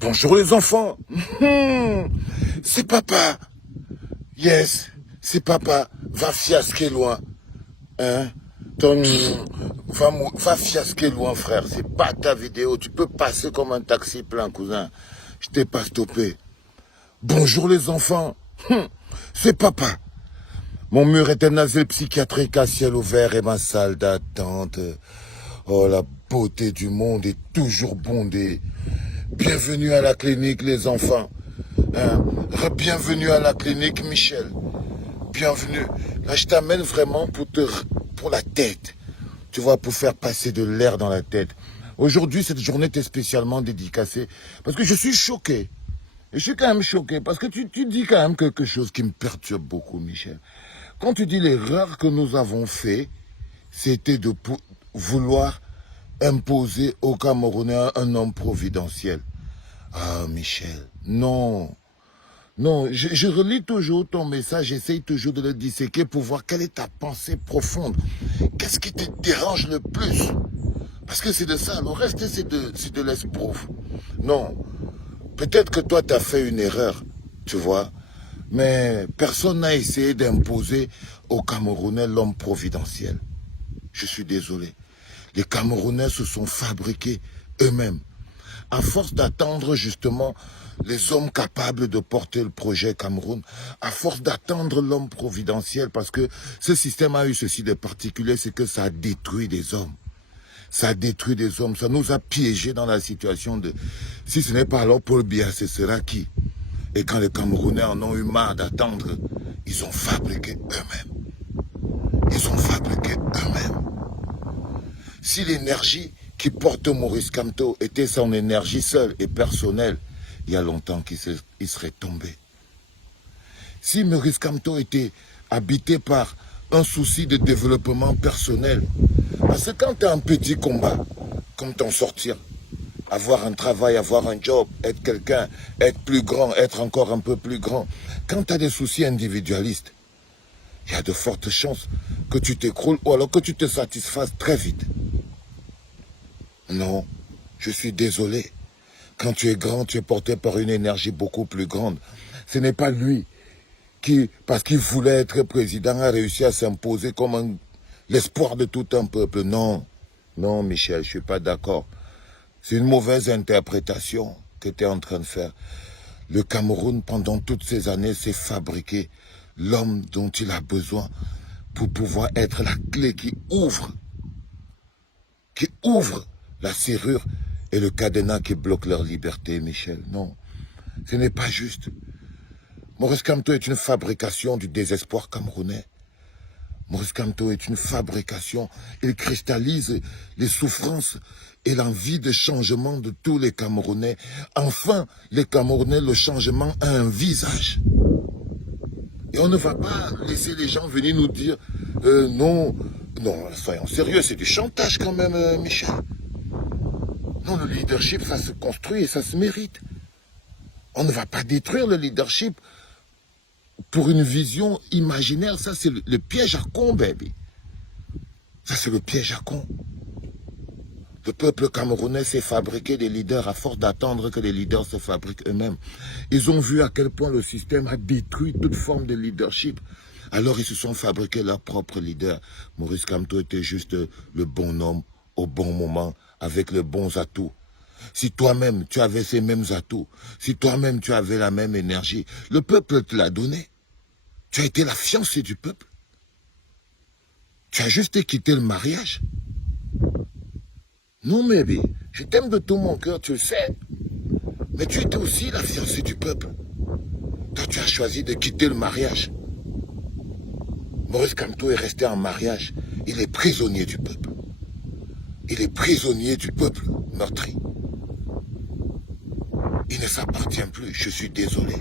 Bonjour les enfants. C'est papa. Yes, c'est papa. Va fiasquer loin. Hein? Ton... va fiasquer loin, frère. C'est pas ta vidéo. Tu peux passer comme un taxi plein, cousin. Je t'ai pas stoppé. Bonjour les enfants. C'est papa. Mon mur est un asile psychiatrique à ciel ouvert et ma salle d'attente. Oh, la beauté du monde est toujours bondée. Bienvenue à la clinique, les enfants. Hein? Bienvenue à la clinique, Michel. Bienvenue. Là, je t'amène vraiment pour la tête. Tu vois, pour faire passer de l'air dans la tête. Aujourd'hui, cette journée était spécialement dédicacée parce que je suis choqué. Et je suis quand même choqué parce que tu dis quand même quelque chose qui me perturbe beaucoup, Michel. Quand tu dis l'erreur que nous avons fait, c'était de vouloir imposer aux Camerounais un homme providentiel. Ah, Michel, non. Non, je relis toujours ton message, j'essaye toujours de le disséquer pour voir quelle est ta pensée profonde. Qu'est-ce qui te dérange le plus? Parce que c'est de ça, le reste c'est de l'esbrouf. Non, peut-être que toi tu as fait une erreur, tu vois, mais personne n'a essayé d'imposer aux Camerounais l'homme providentiel. Je suis désolé. Les Camerounais se sont fabriqués eux-mêmes. À force d'attendre justement les hommes capables de porter le projet Cameroun, à force d'attendre l'homme providentiel, parce que ce système a eu ceci de particulier, c'est que ça a détruit des hommes. Ça a détruit des hommes, ça nous a piégés dans la situation de, si ce n'est pas alors Paul Biya, ce sera qui? Et quand les Camerounais en ont eu marre d'attendre, ils ont fabriqué eux-mêmes. Ils ont fabriqué eux-mêmes. Si l'énergie qui porte Maurice Kamto était son énergie seule et personnelle, il y a longtemps qu'il serait tombé. Si Maurice Kamto était habité par un souci de développement personnel, parce que quand tu as un petit combat, comme t'en sortir, avoir un travail, avoir un job, être quelqu'un, être plus grand, être encore un peu plus grand, quand tu as des soucis individualistes, il y a de fortes chances que tu t'écroules ou alors que tu te satisfasses très vite. Non, je suis désolé. Quand tu es grand, tu es porté par une énergie beaucoup plus grande. Ce n'est pas lui qui, parce qu'il voulait être président, a réussi à s'imposer comme l'espoir de tout un peuple. Non, non, Michel, je ne suis pas d'accord. C'est une mauvaise interprétation que tu es en train de faire. Le Cameroun, pendant toutes ces années, s'est fabriqué l'homme dont il a besoin pour pouvoir être la clé qui ouvre la serrure et le cadenas qui bloque leur liberté, Michel. Non, ce n'est pas juste. Maurice Kamto est une fabrication du désespoir camerounais. Maurice Kamto est une fabrication. Il cristallise les souffrances et l'envie de changement de tous les Camerounais. Enfin, les Camerounais, le changement a un visage. Et on ne va pas laisser les gens venir nous dire non, non, soyons sérieux, c'est du chantage quand même, Michel. Non, le leadership, ça se construit et ça se mérite. On ne va pas détruire le leadership pour une vision imaginaire. Ça, c'est le piège à con, baby. Ça, c'est le piège à con. Le peuple camerounais s'est fabriqué des leaders à force d'attendre que les leaders se fabriquent eux-mêmes. Ils ont vu à quel point le système a détruit toute forme de leadership. Alors, ils se sont fabriqués leurs propres leaders. Maurice Kamto était juste le bon homme au bon moment, avec les bons atouts. Si toi-même, tu avais ces mêmes atouts, si toi-même, tu avais la même énergie, le peuple te l'a donné. Tu as été la fiancée du peuple. Tu as juste quitté le mariage. Non, baby, je t'aime de tout mon cœur, tu le sais. Mais tu étais aussi la fiancée du peuple. Toi, tu as choisi de quitter le mariage. Maurice Kamto est resté en mariage. Il est prisonnier du peuple. Il est prisonnier du peuple meurtri. Il ne s'appartient plus, je suis désolé.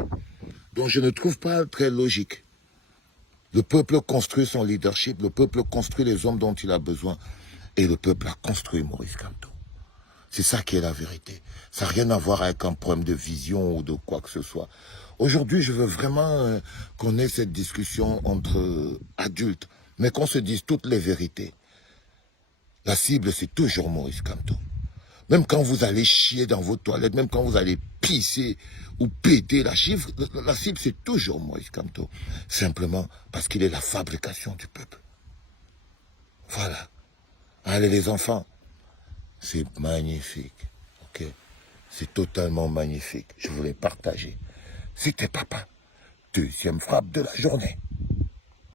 Donc je ne trouve pas très logique. Le peuple construit son leadership, le peuple construit les hommes dont il a besoin. Et le peuple a construit Maurice Kamto. C'est ça qui est la vérité. Ça n'a rien à voir avec un problème de vision ou de quoi que ce soit. Aujourd'hui, je veux vraiment qu'on ait cette discussion entre adultes, mais qu'on se dise toutes les vérités. La cible, c'est toujours Maurice Kamto. Même quand vous allez chier dans vos toilettes, même quand vous allez pisser ou péter, la cible c'est toujours Moïse Kamto. Simplement parce qu'il est la fabrication du peuple. Voilà. Allez les enfants, c'est magnifique. Ok, c'est totalement magnifique. Je voulais partager. C'était papa. Deuxième frappe de la journée.